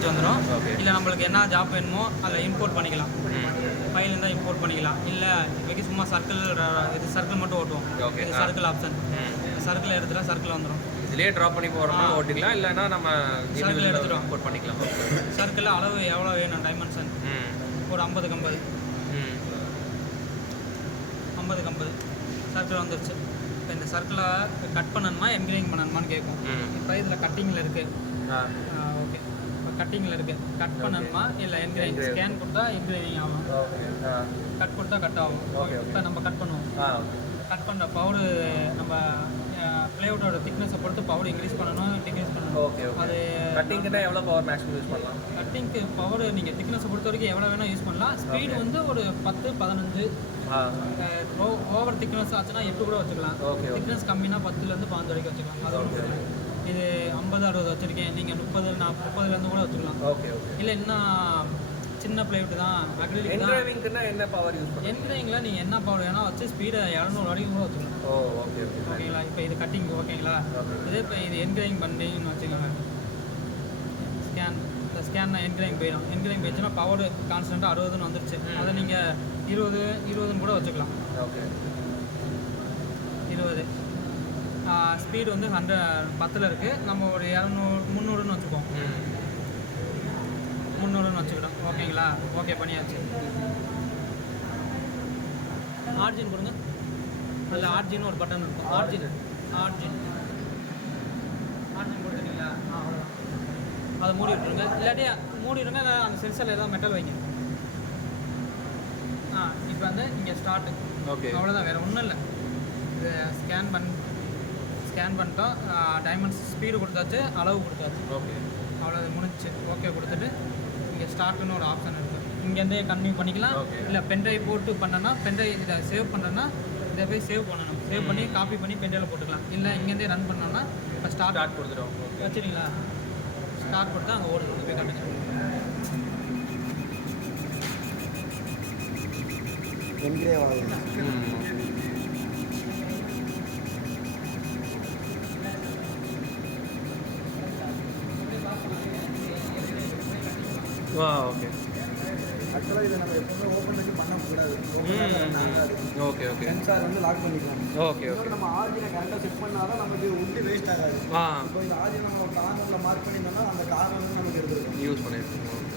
Match வந்துடும். இல்லை நம்மளுக்கு என்ன ஜாப் வேணுமோ அதில் இம்போர்ட் பண்ணிக்கலாம். ஃபைல் இருந்தால் இம்போர்ட் பண்ணிக்கலாம். இல்லை இப்போக்கி சும்மா சர்க்கிள் மட்டும் ஓட்டுவோம். இது சர்க்கிள் ஆப்ஷன். சர்க்கிள் எடுத்துட்டா சர்க்கிள் வந்துடும். இதுலேயே ட்ராப் பண்ணி போகிறோம்னா ஓட்டிக்கலாம், இல்லைன்னா நம்ம சர்க்கிள் எடுத்துட்டோம் இம்போர்ட் பண்ணிக்கலாம். சர்க்கிளில் அளவு எவ்வளோ வேணும் டைமென்ஷன் ஒரு 50 50 சர்க்கிள் வந்துருச்சு. இப்போ இந்த சர்க்கிளை கட் பண்ணணுமா என்கிரேவிங் பண்ணணுமான்னு கேட்கும். இப்போ இதில் கட்டிங்கில் இருக்குது. ஓகே, இப்போ கட்டிங்கில் இருக்குது. கட் பண்ணணுமா இல்லை என்கிரேவிங்? ஸ்கேன் கொடுத்தா என்கிரேவிங் ஆகும், கட் கொடுத்தா கட் ஆகும். இப்போ நம்ம கட் பண்ணுவோம். கட் பண்ணுற பவுடு நம்ம ப்ளேவுட்டோட திக்னஸை பொறுத்து பவுடர் இன்க்ரீஸ் பண்ணணும், டிக்ரீஸ் பண்ணணும். அது கட்டிங்க்குன்னா எவ்வளோ பவர் மேக்ஸிமம் யூஸ் பண்ணலாம்? கட்டிங்க்கு பவர் நீங்கள் திக்னஸை பொறுத்த வரைக்கும் எவ்வளோ வேணால் யூஸ் பண்ணலாம். ஸ்பீடு வந்து ஒரு 10 15. ஓவர் திக்னஸ் ஆச்சுன்னா 8 கூட வச்சுக்கலாம். திக்னஸ் கம்மினா 10லேருந்து 15 வரைக்கும் வச்சுக்கலாம். அது ஒன்று. இது 50 60 வச்சுருக்கேன், நீங்கள் 30 40 கூட வச்சுக்கலாம். இல்லை இன்னும் சின்ன பிளேவுட் தான் அக்ரிலிக் தான். என்கிரேவிங்க்குன்னா என்ன பவர் யூஸ் பண்ணுவீங்க? என்கிரேவிங்கில் நீங்கள் என்ன பவர் வேணால் வச்சு ஸ்பீடை 200 வரைக்கும் கூட வச்சுக்கலாம். ஓகேங்களா? இப்போ இது கட்டிங் ஓகேங்களா? இதே இப்போ இது என்கிரேவிங் பண்ணிங்கன்னு வச்சுக்கோங்க. இந்த ஸ்கேன் என்கிரேவிங் போயிடும். என்கிரேவிங் போயிடுச்சுன்னா பவர் கான்ஸ்டண்ட்டாக 60ன்னு வந்துருச்சு. அதை நீங்கள் 20 கூட வச்சுக்கலாம். 20 ஸ்பீடு வந்து 10ல் இருக்குது. நம்ம ஒரு 300ன்னு வச்சுப்போம். 300ன்னு வச்சுக்கிட்டோம். ஓகேங்களா? ஓகே பண்ணியாச்சு. ஆர்ஜின் கொடுங்க. அதில் ஆர்ஜின்னு ஒரு பட்டன் இருக்கும். ஆர்ஜின் கொடுத்துட்டீங்களா? அவ்வளோதான். அதை மூடி விட்டுருங்க. இல்லாட்டி மூடி விடுங்க. அந்த சென்சரில் ஏதாவது மெட்டல் வைங்க. இப்போ வந்து இங்கே ஸ்டார்ட்டு. அவ்வளோதான், வேறு ஒன்றும் இல்லை. இது ஸ்கேன் பண்ணிட்டோம். டைமண்ட்ஸ் ஸ்பீடு கொடுத்தாச்சு, அளவு கொடுத்தாச்சு. அவ்வளோ அது முடிஞ்சிச்சு. ஓகே கொடுத்துட்டு இங்கே ஸ்டார்ட்டுன்னு ஒரு ஆப்ஷன் இருக்குது. இங்கேருந்தே கன்டினியூ பண்ணிக்கலாம். இல்லை பென்ட்ரைவ் போட்டு பண்ணோன்னா பென்ட்ரைவ் இதை சேவ் பண்ணுறேன்னா இதை போய் சேவ் பண்ணணும். சேவ் பண்ணி காப்பி பண்ணி பென்ட்ரைவில் போட்டுக்கலாம். இல்லை இங்கேருந்தே ரன் பண்ணோன்னா இப்போ ஸ்டார்ட் கொடுத்துட்டோம். வச்சுருங்களா? ஸ்டார்ட் கொடுத்தா அங்கே ஓடுது. போய் காட்டுங்க. ஓகே. ஆக்சுவலாக இதை நம்ம எப்பவுமே ஓப்பன் பண்ணி பண்ணக்கூடாது. சென்சார் வந்து லாக் பண்ணிக்கலாம். நம்ம ஆர்ஜினை கரெக்டாக செட் பண்ணால் தான் நமக்கு உண்டு வேஸ்ட் ஆகாது. இப்போ இந்த ஆர்ஜினை நம்ம கார்னரில் மார்க் பண்ணியிருந்தோம்னா அந்த கார்னர் வந்து நமக்கு எடுத்துருக்கும். யூஸ் பண்ணியிருக்கோம்.